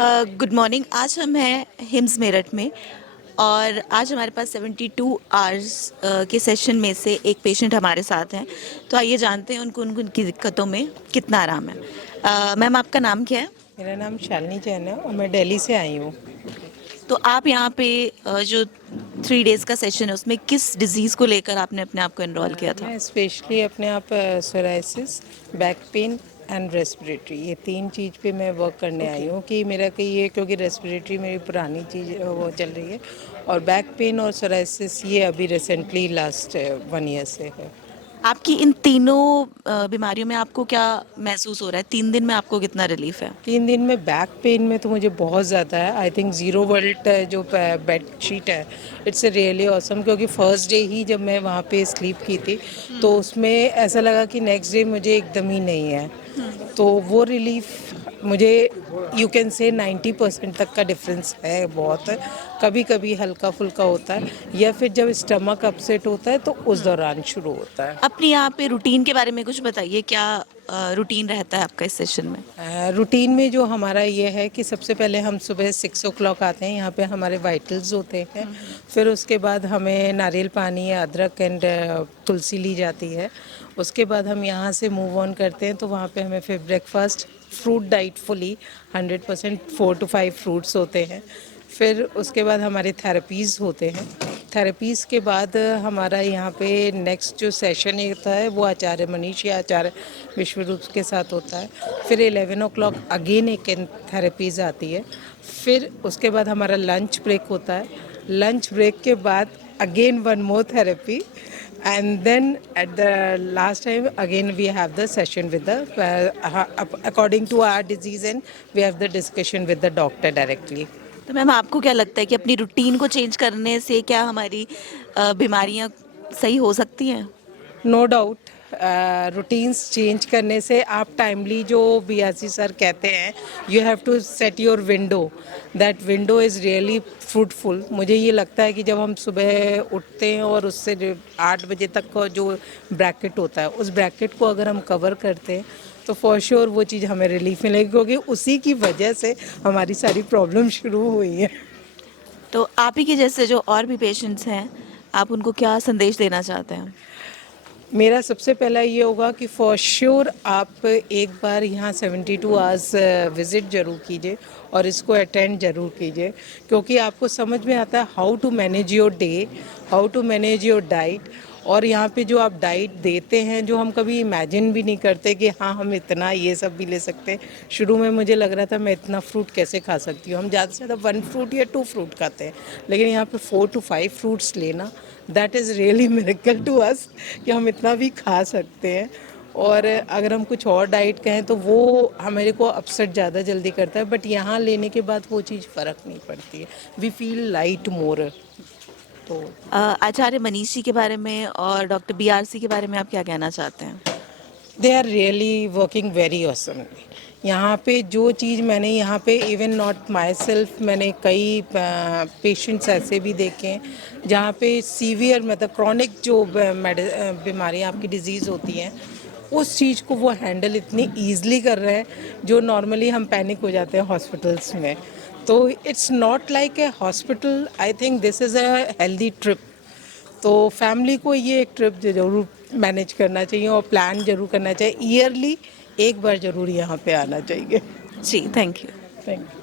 Good morning. आज हम हैं हिम्स मेरठ में और आज हमारे पास 72 आवर्स के सेशन में से एक पेशेंट हमारे साथ हैं। तो आइए जानते हैं उनको उनकी दिक्कतों में कितना आराम है। मैम, आपका नाम क्या है? मेरा नाम शालिनी जैन है और मैं दिल्ली से आई हूँ। तो आप यहाँ पे जो 3 डेज़ का सेशन है उसमें किस डिज़ीज़ को लेकर आपने अपने आप को एनरोल किया था? मैं स्पेशली अपने आप psoriasis, back pain and respiratory, ये तीन चीज़ पे मैं वर्क करने आई हूँ कि मेरा कि ये क्योंकि रेस्पिरेटरी मेरी पुरानी चीज़ वो चल रही है और बैक पेन और सोराइसिस ये अभी रिसेंटली लास्ट 1 ईयर से है। आपकी इन तीनों बीमारियों में आपको क्या महसूस हो रहा है? 3 दिन में आपको कितना रिलीफ है? 3 दिन में बैक पेन में तो मुझे बहुत ज़्यादा है। आई थिंक ज़ीरो वर्ल्ट जो बेड शीट है, इट्स रियली ऑसम, क्योंकि फर्स्ट डे ही जब मैं वहाँ पे स्लीप की थी तो उसमें ऐसा लगा कि नेक्स्ट डे मुझे एकदम ही नहीं है। तो वो रिलीफ मुझे यू कैन से 90% तक का डिफरेंस है। बहुत कभी कभी हल्का फुल्का होता है या फिर जब स्टमक अपसेट होता है तो उस दौरान शुरू होता है। अपनी यहाँ पे रूटीन के बारे में कुछ बताइए। क्या रूटीन रहता है आपका इस सेशन में? रूटीन में जो हमारा ये है कि सबसे पहले हम सुबह 6 o'clock आते हैं, यहाँ पे हमारे वाइटल्स होते हैं। फिर उसके बाद हमें नारियल पानी, अदरक एंड तुलसी ली जाती है। उसके बाद हम यहाँ से मूव ऑन करते हैं तो वहाँ पे हमें फिर breakfast, fruit diet fully 100% 4 to 5 fruits होते हैं। फिर उसके बाद हमारे थेरेपीज़ होते हैं। थेरेपीज़ के बाद हमारा यहाँ पे नेक्स्ट जो सेशन होता है वो आचार्य मनीष या आचार्य विश्वरूप के साथ होता है। फिर 11 o'clock अगेन एक थेरेपीज़ आती है। फिर उसके बाद हमारा लंच ब्रेक होता है। लंच ब्रेक के बाद again one more therapy and then at the last time again we have the session with the according to our disease, and we have the discussion with the doctor directly. तो ma'am, आपको क्या लगता है कि अपनी routine को change करने से क्या हमारी बीमारियाँ सही हो सकती हैं? नो डाउट, रूटीन्स चेंज करने से आप टाइमली, जो बीआरसी सर कहते हैं, you have to set your window, that window is really fruitful. मुझे ये लगता है कि जब हम सुबह उठते हैं और उससे 8 बजे तक का जो ब्रैकेट होता है उस ब्रैकेट को अगर हम कवर करते हैं तो फॉर श्योर वो चीज़ हमें रिलीफ मिलेगी, क्योंकि उसी की वजह से हमारी सारी प्रॉब्लम शुरू हुई हैं। तो आप ही के जैसे जो और भी पेशेंट्स हैं, आप उनको क्या संदेश देना चाहते हैं? मेरा सबसे पहला ये होगा कि फॉर श्योर आप एक बार यहाँ 72 आवर्स विज़िट ज़रूर कीजिए और इसको अटेंड ज़रूर कीजिए, क्योंकि आपको समझ में आता है how to manage your day, how to manage your diet. और यहाँ पे जो आप डाइट देते हैं, जो हम कभी इमेजिन भी नहीं करते कि हाँ हम इतना ये सब भी ले सकते हैं। शुरू में मुझे लग रहा था मैं इतना फ्रूट कैसे खा सकती हूँ, हम ज़्यादा से ज़्यादा 1 फ्रूट या 2 फ्रूट खाते हैं, लेकिन यहाँ पे 4 to 5 फ्रूट्स लेना, that is really miracle to us कि हम इतना भी खा सकते हैं। और अगर हम कुछ और डाइट कहें तो वो हमारे को अपसेट ज़्यादा जल्दी करता है, बट यहाँ लेने के बाद वो चीज़ फ़र्क नहीं पड़ती है। वी फील लाइट मोर। तो आचार्य मनीष जी के बारे में और डॉक्टर बीआरसी के बारे में आप क्या कहना चाहते हैं? They are really working very awesome. यहाँ पे जो चीज़ मैंने यहाँ पे, इवन नॉट माई सेल्फ, मैंने कई पेशेंट्स ऐसे भी देखे हैं जहाँ पे सीवियर, मतलब क्रॉनिक जो बीमारियाँ आपकी डिजीज़ होती हैं, उस चीज़ को वो हैंडल इतनी ईजली कर रहे हैं जो नॉर्मली हम पैनिक हो जाते हैं हॉस्पिटल्स में। तो it's not like a hospital, I think this is a healthy trip. तो फैमिली को ये एक ट्रिप ज़रूर मैनेज करना चाहिए और प्लान ज़रूर करना चाहिए। ईयरली एक बार ज़रूर यहाँ पे आना चाहिए। जी, थैंक यू। Thank you.